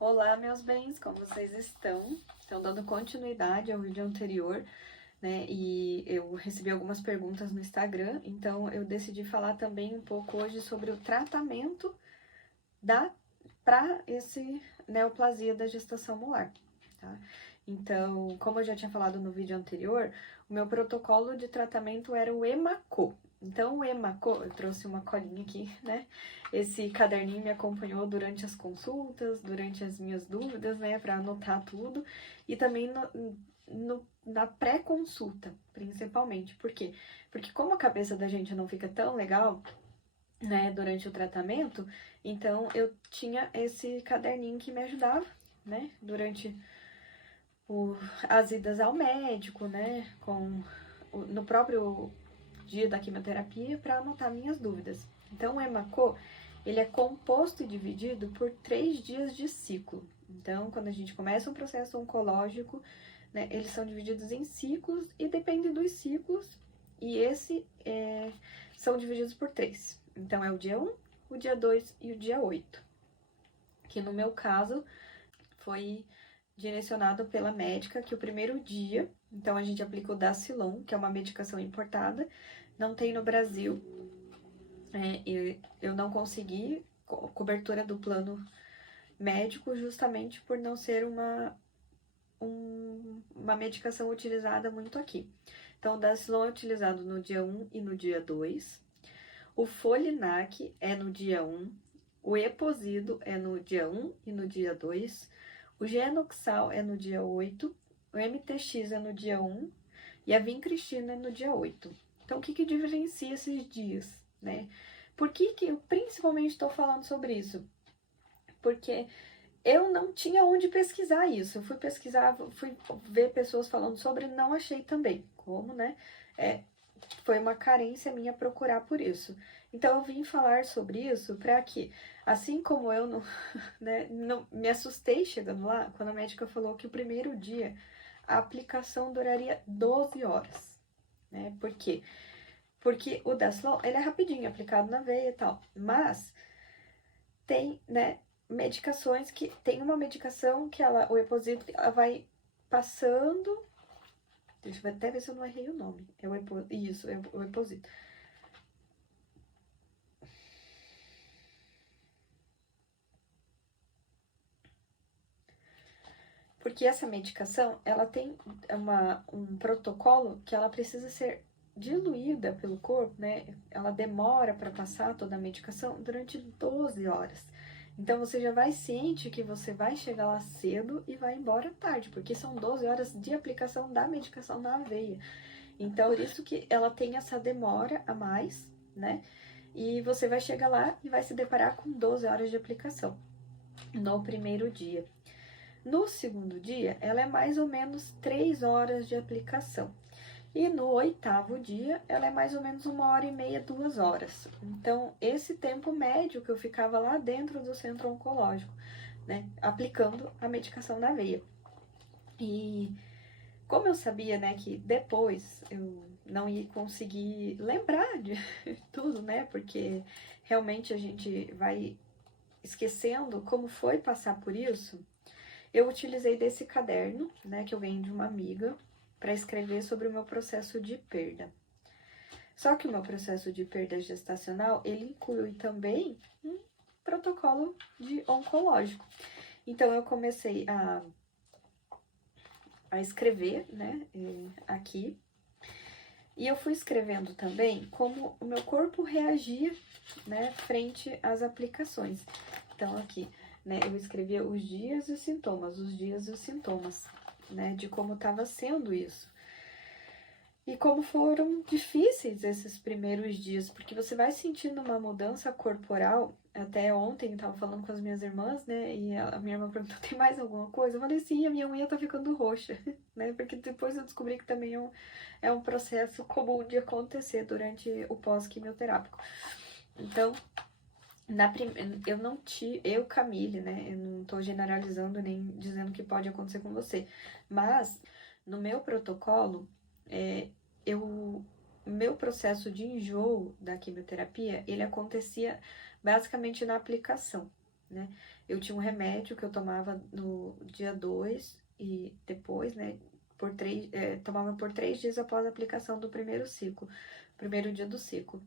Olá, meus bens, como vocês estão? Estão dando continuidade ao vídeo anterior, né? E eu recebi algumas perguntas no Instagram, então eu decidi falar também um pouco hoje sobre o tratamento para esse neoplasia da gestação molar, tá? Então, como eu já tinha falado no vídeo anterior, o meu protocolo de tratamento era o EMACO. Então, o EMACO, eu trouxe uma colinha aqui, né? Esse caderninho me acompanhou durante as consultas, durante as minhas dúvidas, né? Para anotar tudo. E também na pré-consulta, principalmente. Por quê? Porque como a cabeça da gente não fica tão legal, né, durante o tratamento, então eu tinha esse caderninho que me ajudava, né, durante as idas ao médico, né, no próprio dia da quimioterapia para anotar minhas dúvidas. Então o EMACO, ele é composto e dividido por 3 dias de ciclo. Então, quando a gente começa um processo oncológico, né, eles são divididos em ciclos e depende dos ciclos, e são divididos por 3. Então, é o dia 1, o dia 2 e o dia 8. Que no meu caso foi direcionado pela médica que o primeiro dia, então a gente aplica o Dacilon, que é uma medicação importada, não tem no Brasil, eu não consegui cobertura do plano médico justamente por não ser uma medicação utilizada muito aqui. Então, o Dacilon é utilizado no dia 1 e no dia 2, o Folinac é no dia 1, o Eposido é no dia 1 e no dia 2, o Genoxal é no dia 8, o MTX é no dia 1 e a Vincristina é no dia 8. Então, o que diferencia esses dias, né? Por que eu principalmente estou falando sobre isso? Porque eu não tinha onde pesquisar isso. Eu fui pesquisar, fui ver pessoas falando sobre, não achei também. Como, né? Foi uma carência minha procurar por isso. Então, eu vim falar sobre isso para que, assim como eu não, né, não me assustei chegando lá, quando a médica falou que o primeiro dia a aplicação duraria 12 horas, né? Por quê? Porque o Deslon, ele é rapidinho, aplicado na veia e tal, mas tem, né, medicações que, tem uma medicação que o Eposito, ela vai passando, deixa eu até ver se eu não errei o nome, isso, é o Eposito. Porque essa medicação, ela tem um protocolo que ela precisa ser diluída pelo corpo, né? Ela demora para passar toda a medicação durante 12 horas. Então, você já vai ciente que você vai chegar lá cedo e vai embora tarde, porque são 12 horas de aplicação da medicação na veia. Então, por isso que ela tem essa demora a mais, né? E você vai chegar lá e vai se deparar com 12 horas de aplicação no primeiro dia. No segundo dia, ela é mais ou menos 3 horas de aplicação. E no oitavo dia, ela é mais ou menos 1h30, 2 horas. Então, esse tempo médio que eu ficava lá dentro do centro oncológico, né, aplicando a medicação na veia. E como eu sabia, né, que depois eu não ia conseguir lembrar de tudo, né, porque realmente a gente vai esquecendo como foi passar por isso, eu utilizei desse caderno, né, que eu ganhei de uma amiga, para escrever sobre o meu processo de perda. Só que o meu processo de perda gestacional, ele inclui também um protocolo de oncológico. Então, eu comecei a escrever, né, aqui, e eu fui escrevendo também como o meu corpo reagia, né, frente às aplicações. Então, aqui, né, eu escrevia os dias e os sintomas, né, de como estava sendo isso. E como foram difíceis esses primeiros dias, porque você vai sentindo uma mudança corporal. Até ontem eu tava falando com as minhas irmãs, né, e a minha irmã perguntou, tem mais alguma coisa? Eu falei, sim, a minha unha tá ficando roxa, né, porque depois eu descobri que também é um processo comum de acontecer durante o pós-quimioterápico. Então, eu não tive, Camille, né? Eu não tô generalizando nem dizendo que pode acontecer com você, mas no meu protocolo, o meu processo de enjoo da quimioterapia, ele acontecia basicamente na aplicação, né? Eu tinha um remédio que eu tomava no dia 2 e depois, né, tomava por 3 dias após a aplicação do primeiro ciclo, primeiro dia do ciclo.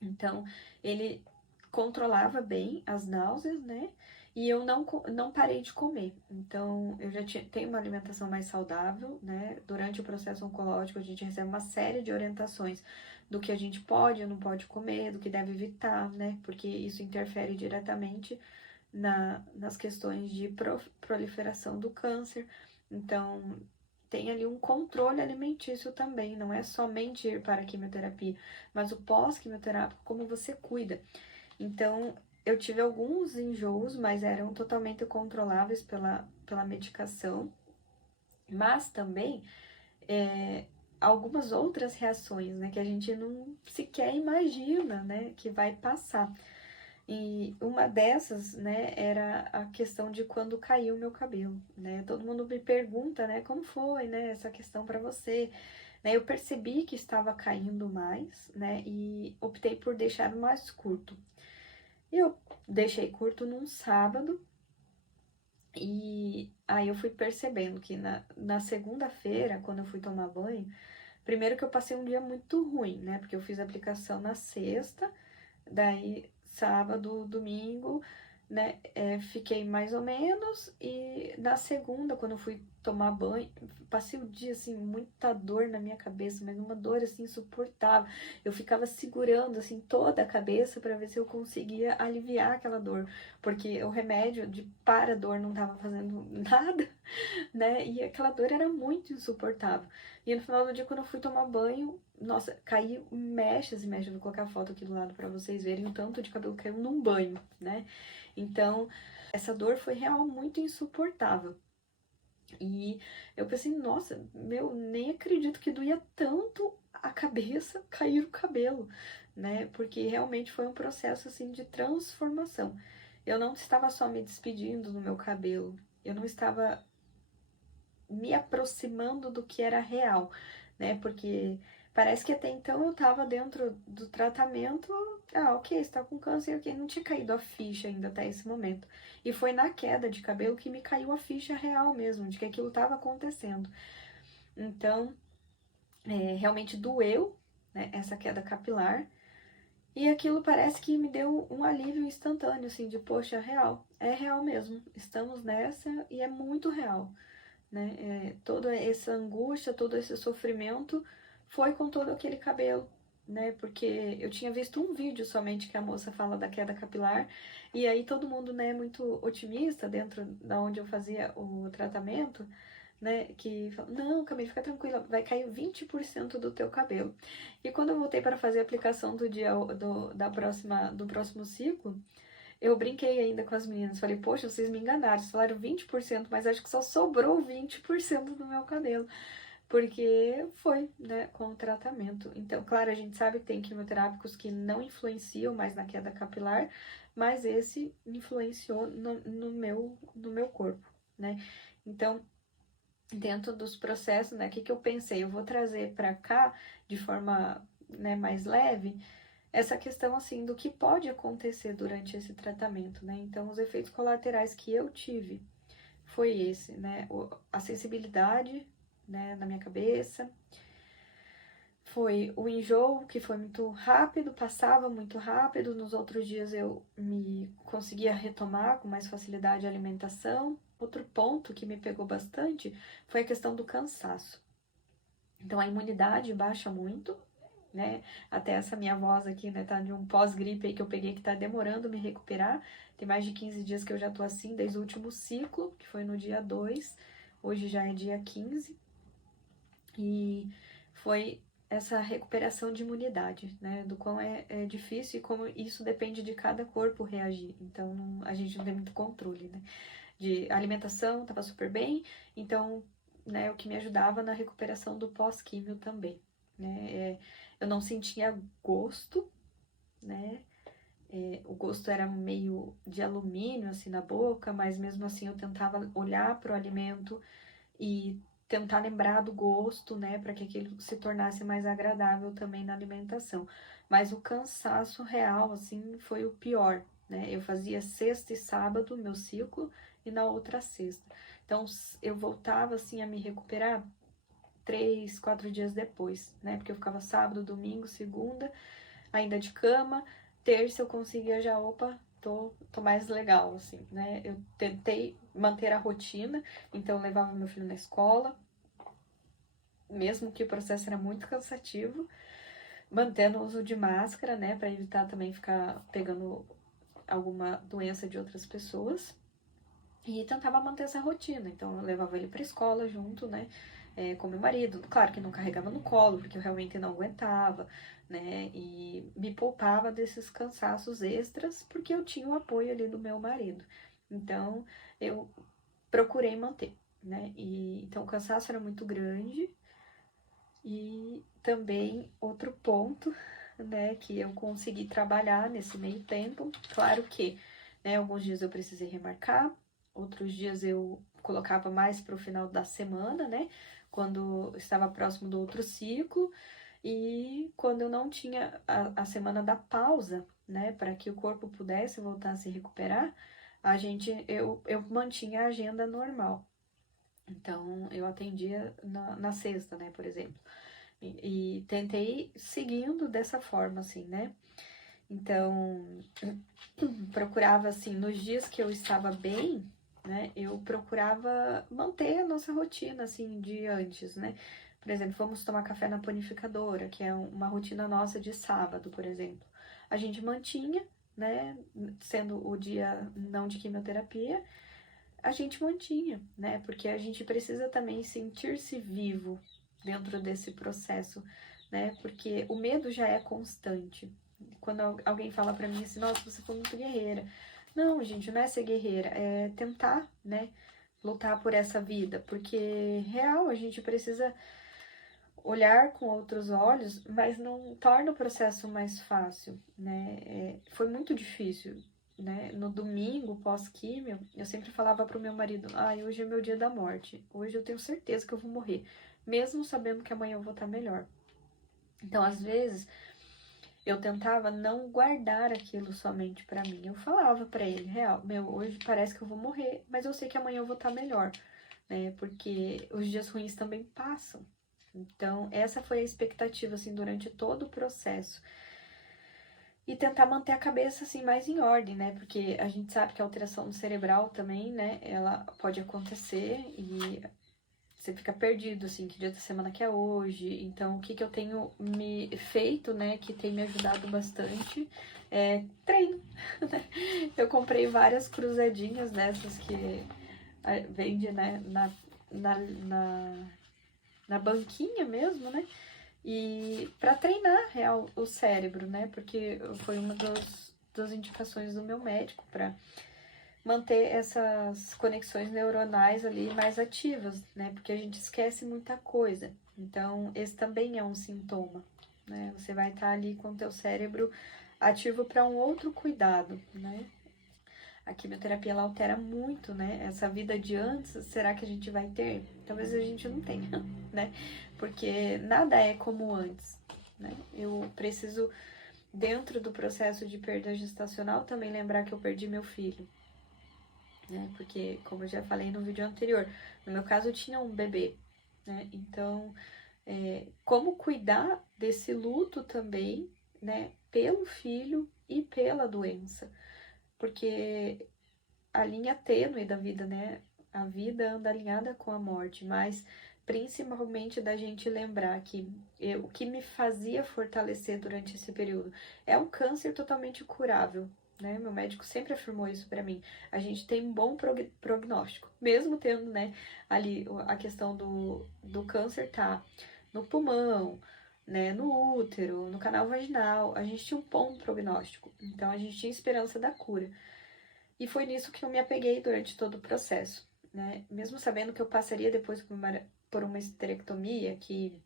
Então, ele controlava bem as náuseas, né? E eu não parei de comer. Então, eu já tenho uma alimentação mais saudável, né? Durante o processo oncológico, a gente recebe uma série de orientações do que a gente pode ou não pode comer, do que deve evitar, né? Porque isso interfere diretamente nas questões de proliferação do câncer. Então, tem ali um controle alimentício também, não é somente ir para a quimioterapia, mas o pós-quimioterápico, como você cuida. Então, eu tive alguns enjoos, mas eram totalmente controláveis pela medicação, mas também algumas outras reações, né, que a gente não sequer imagina, né, que vai passar. E uma dessas, né, era a questão de quando caiu o meu cabelo, né? Todo mundo me pergunta, né, como foi, né, essa questão para você, né? Eu percebi que estava caindo mais, né, e optei por deixar mais curto. Eu deixei curto num sábado e aí eu fui percebendo que na segunda-feira, quando eu fui tomar banho, primeiro que eu passei um dia muito ruim, né, porque eu fiz a aplicação na sexta, daí sábado, domingo, né, fiquei mais ou menos, e na segunda, quando eu fui tomar banho, passei o dia, assim, muita dor na minha cabeça, mas uma dor, assim, insuportável. Eu ficava segurando, assim, toda a cabeça para ver se eu conseguia aliviar aquela dor, porque o remédio de para-dor não tava fazendo nada, né, e aquela dor era muito insuportável. E no final do dia, quando eu fui tomar banho, nossa, caiu mechas e mechas. Vou colocar a foto aqui do lado pra vocês verem o tanto de cabelo que caiu num banho, né? Então, essa dor foi real muito insuportável. E eu pensei, nossa, meu, nem acredito que doía tanto a cabeça cair o cabelo, né? Porque realmente foi um processo assim de transformação. Eu não estava só me despedindo do meu cabelo, eu não estava me aproximando do que era real, né? Porque parece que até então eu tava dentro do tratamento, ok, você tá com câncer, ok, não tinha caído a ficha ainda até esse momento. E foi na queda de cabelo que me caiu a ficha real mesmo, de que aquilo tava acontecendo. Então, realmente doeu, né, essa queda capilar, e aquilo parece que me deu um alívio instantâneo, assim, de, poxa, é real mesmo, estamos nessa e é muito real, né? Toda essa angústia, todo esse sofrimento foi com todo aquele cabelo, né? Porque eu tinha visto um vídeo somente que a moça fala da queda capilar, e aí todo mundo, né, muito otimista dentro da onde eu fazia o tratamento, né, que fala, não, Camille, fica tranquila, vai cair 20% do teu cabelo. E quando eu voltei para fazer a aplicação do próximo ciclo, eu brinquei ainda com as meninas. Falei, poxa, vocês me enganaram. Vocês falaram 20%, mas acho que só sobrou 20% do meu cabelo. Porque foi, né, com o tratamento. Então, claro, a gente sabe que tem quimioterápicos que não influenciam mais na queda capilar, mas esse influenciou no meu corpo, né? Então, dentro dos processos, né, o que que eu pensei? Eu vou trazer para cá, de forma, né, mais leve, essa questão assim do que pode acontecer durante esse tratamento, né? Então, os efeitos colaterais que eu tive foi esse, né? A sensibilidade, né, na minha cabeça, foi o enjoo, que foi muito rápido, passava muito rápido. Nos outros dias eu me conseguia retomar com mais facilidade a alimentação. Outro ponto que me pegou bastante foi a questão do cansaço. Então, a imunidade baixa muito, né? Até essa minha voz aqui, né, tá de um pós-gripe aí que eu peguei que tá demorando me recuperar. Tem mais de 15 dias que eu já tô assim, desde o último ciclo, que foi no dia 2, hoje já é dia 15. E foi essa recuperação de imunidade, né? Do quão é difícil e como isso depende de cada corpo reagir. Então, a gente não tem muito controle, né? De alimentação, tava super bem, então, né, o que me ajudava na recuperação do pós-químio também, né? Eu não sentia gosto, né? O gosto era meio de alumínio, assim, na boca, mas mesmo assim eu tentava olhar para o alimento e tentar lembrar do gosto, né, para que aquilo se tornasse mais agradável também na alimentação. Mas o cansaço real, assim, foi o pior, né? né? Eu fazia sexta e sábado, meu ciclo, e na outra sexta. Então, eu voltava, assim, a me recuperar 3, 4 dias depois, né? Porque eu ficava sábado, domingo, segunda, ainda de cama. Terça eu conseguia já, opa, tô mais legal, assim, né? Eu tentei manter a rotina, então eu levava meu filho na escola, mesmo que o processo era muito cansativo, mantendo o uso de máscara, né? Pra evitar também ficar pegando alguma doença de outras pessoas. E tentava manter essa rotina, então eu levava ele pra escola junto, né, com meu marido. Claro que não carregava no colo, porque eu realmente não aguentava, né, e me poupava desses cansaços extras, porque eu tinha o apoio ali do meu marido. Então, eu procurei manter, né, e então o cansaço era muito grande. E também outro ponto, né, que eu consegui trabalhar nesse meio tempo, claro que, né, alguns dias eu precisei remarcar, outros dias eu colocava mais para o final da semana, né, quando estava próximo do outro ciclo, e quando eu não tinha a semana da pausa, né, para que o corpo pudesse voltar a se recuperar, eu mantinha a agenda normal. Então, eu atendia na sexta, né, por exemplo. E tentei seguindo dessa forma, assim, né? Então, procurava, assim, nos dias que eu estava bem, né? Eu procurava manter a nossa rotina, assim, de antes, né? Por exemplo, vamos tomar café na panificadora, que é uma rotina nossa de sábado, por exemplo. A gente mantinha, né? Sendo o dia não de quimioterapia, a gente mantinha, né? Porque a gente precisa também sentir-se vivo dentro desse processo, né? Porque o medo já é constante. Quando alguém fala pra mim assim, nossa, você foi muito guerreira. Não, gente, não é ser guerreira, é tentar, né? Lutar por essa vida, porque real, a gente precisa olhar com outros olhos, mas não torna o processo mais fácil, né? Foi muito difícil, né? No domingo, pós-químio, eu sempre falava pro meu marido, hoje é meu dia da morte, hoje eu tenho certeza que eu vou morrer, mesmo sabendo que amanhã eu vou estar melhor. Então, às vezes, eu tentava não guardar aquilo somente pra mim. Eu falava pra ele, real, meu, hoje parece que eu vou morrer, mas eu sei que amanhã eu vou estar melhor, né? Porque os dias ruins também passam. Então, essa foi a expectativa, assim, durante todo o processo. E tentar manter a cabeça, assim, mais em ordem, né? Porque a gente sabe que a alteração cerebral também, né? Ela pode acontecer e você fica perdido, assim, que dia da semana que é hoje. Então, o que eu tenho me feito, né? Que tem me ajudado bastante é treino. Eu comprei várias cruzadinhas dessas que vende, né? Na na banquinha mesmo, né? E para treinar real o cérebro, né? Porque foi uma das indicações do meu médico para manter essas conexões neuronais ali mais ativas, né? Porque a gente esquece muita coisa. Então, esse também é um sintoma, né? Você vai estar ali com o teu cérebro ativo para um outro cuidado, né? A quimioterapia ela altera muito, né? Essa vida de antes, será que a gente vai ter? Talvez a gente não tenha, né? Porque nada é como antes, né? Eu preciso, dentro do processo de perda gestacional, também lembrar que eu perdi meu filho, né? Porque, como eu já falei no vídeo anterior, no meu caso eu tinha um bebê, né? Então, como cuidar desse luto também, né? Pelo filho e pela doença. Porque a linha tênue da vida, né? A vida anda alinhada com a morte, mas principalmente da gente lembrar que o que me fazia fortalecer durante esse período é um câncer totalmente curável, né? Meu médico sempre afirmou isso pra mim. A gente tem um bom prognóstico, mesmo tendo, né, ali a questão do câncer tá no pulmão, né, no útero, no canal vaginal, a gente tinha um bom prognóstico. Então a gente tinha esperança da cura. E foi nisso que eu me apeguei durante todo o processo, né? Mesmo sabendo que eu passaria depois por uma esterectomia, que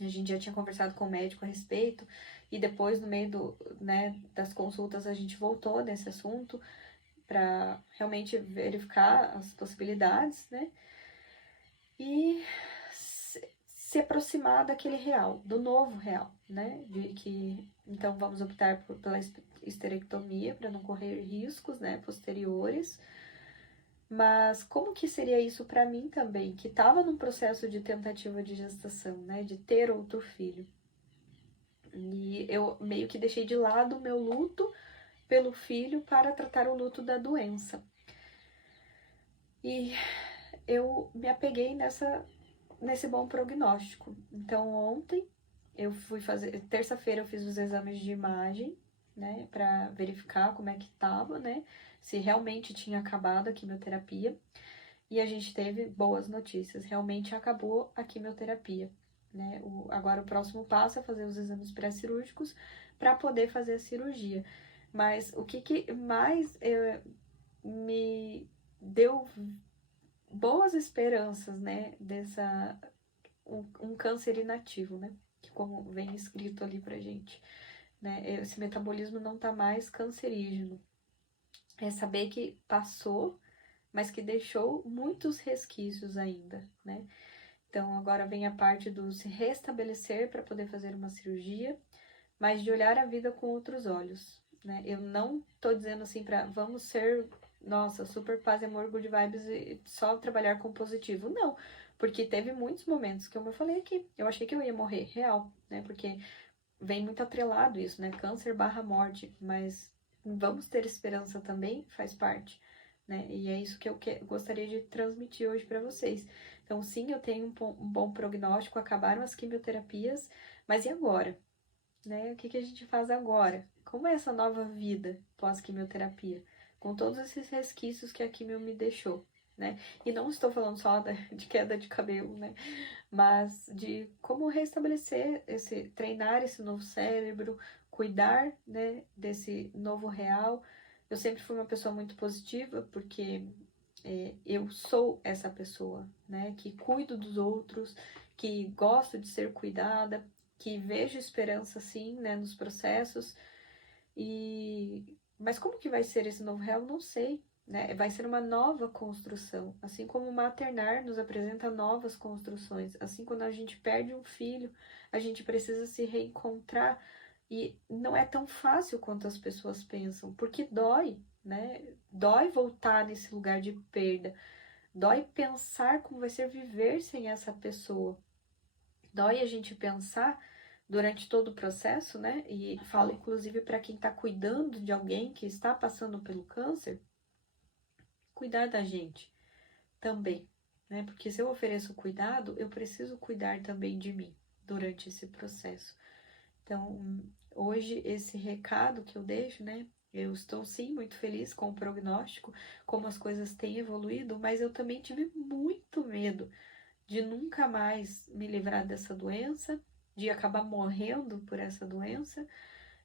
a gente já tinha conversado com o médico a respeito, e depois, no meio né, das consultas, a gente voltou nesse assunto para realmente verificar as possibilidades, né? E se aproximar daquele real, do novo real, né? De que então vamos optar pela esterectomia para não correr riscos, né, posteriores. Mas como que seria isso para mim também, que estava num processo de tentativa de gestação, né, de ter outro filho? E eu meio que deixei de lado o meu luto pelo filho para tratar o luto da doença. E eu me apeguei nesse bom prognóstico. Então ontem eu fui fazer, terça-feira eu fiz os exames de imagem, né, para verificar como é que tava, né, se realmente tinha acabado a quimioterapia. E a gente teve boas notícias, realmente acabou a quimioterapia, né? Agora o próximo passo é fazer os exames pré-cirúrgicos para poder fazer a cirurgia. Mas o que mais me deu boas esperanças, né, um câncer inativo, né, que como vem escrito ali pra gente, né, esse metabolismo não tá mais cancerígeno, é saber que passou, mas que deixou muitos resquícios ainda, né, então agora vem a parte do se restabelecer para poder fazer uma cirurgia, mas de olhar a vida com outros olhos, né, eu não tô dizendo assim pra vamos ser nossa, super paz e amor, good vibes e só trabalhar com positivo. Não, porque teve muitos momentos que, como eu falei aqui, eu achei que eu ia morrer, real, né? Porque vem muito atrelado isso, né? Câncer barra morte, mas vamos ter esperança também, faz parte, né? E é isso que eu gostaria de transmitir hoje para vocês. Então, sim, eu tenho um bom prognóstico, acabaram as quimioterapias, mas e agora? Né? O que a gente faz agora? Como é essa nova vida pós-quimioterapia? Com todos esses resquícios que a quimio me deixou, né? E não estou falando só de queda de cabelo, né? Mas de como restabelecer treinar esse novo cérebro, cuidar, né, desse novo real. Eu sempre fui uma pessoa muito positiva, porque eu sou essa pessoa, né, que cuido dos outros, que gosto de ser cuidada, que vejo esperança, sim, né, nos processos. Mas como que vai ser esse novo real? Não sei, né? Vai ser uma nova construção. Assim como o maternar nos apresenta novas construções. Assim, quando a gente perde um filho, a gente precisa se reencontrar. E não é tão fácil quanto as pessoas pensam, porque dói, né? Dói voltar nesse lugar de perda. Dói pensar como vai ser viver sem essa pessoa. Dói a gente pensar durante todo o processo, né? E falo inclusive para quem está cuidando de alguém que está passando pelo câncer, cuidar da gente também, né? Porque se eu ofereço cuidado, eu preciso cuidar também de mim durante esse processo. Então, hoje esse recado que eu deixo, né? Eu estou sim muito feliz com o prognóstico, como as coisas têm evoluído, mas eu também tive muito medo de nunca mais me livrar dessa doença, de acabar morrendo por essa doença.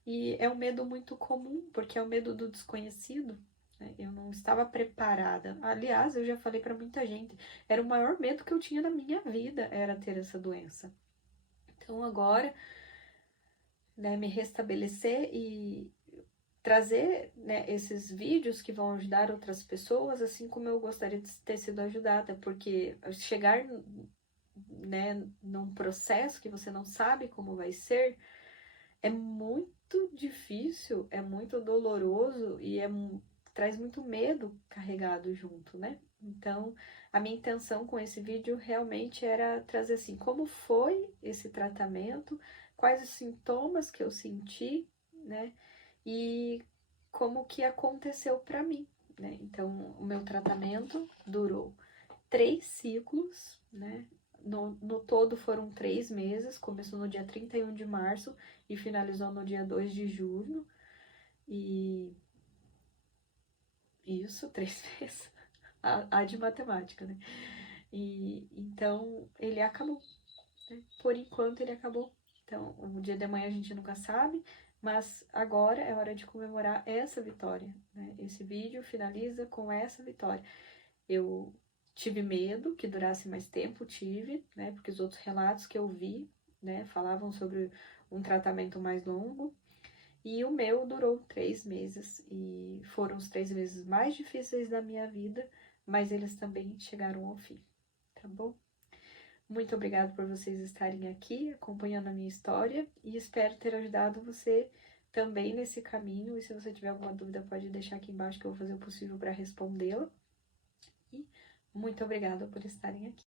E é um medo muito comum, porque é o medo do desconhecido, né? Eu não estava preparada. Aliás, eu já falei para muita gente, era o maior medo que eu tinha na minha vida, era ter essa doença. Então agora, né, me restabelecer e trazer, né, esses vídeos que vão ajudar outras pessoas, assim como eu gostaria de ter sido ajudada, porque chegar, né, num processo que você não sabe como vai ser, é muito difícil, é muito doloroso e traz muito medo carregado junto, né? Então, a minha intenção com esse vídeo realmente era trazer assim, como foi esse tratamento, quais os sintomas que eu senti, né? E como que aconteceu para mim, né? Então, o meu tratamento durou 3 ciclos, né? No todo foram 3 meses, começou no dia 31 de março e finalizou no dia 2 de junho. E isso, 3 meses. A de matemática, né? E então ele acabou, né? Por enquanto ele acabou. Então, o dia de amanhã a gente nunca sabe, mas agora é hora de comemorar essa vitória, né? Esse vídeo finaliza com essa vitória. Eu tive medo que durasse mais tempo, tive, né? Porque os outros relatos que eu vi, né, falavam sobre um tratamento mais longo. E o meu durou 3 meses. E foram os 3 meses mais difíceis da minha vida, mas eles também chegaram ao fim, tá bom? Muito obrigada por vocês estarem aqui acompanhando a minha história e espero ter ajudado você também nesse caminho. E se você tiver alguma dúvida, pode deixar aqui embaixo que eu vou fazer o possível para respondê-la. E muito obrigada por estarem aqui.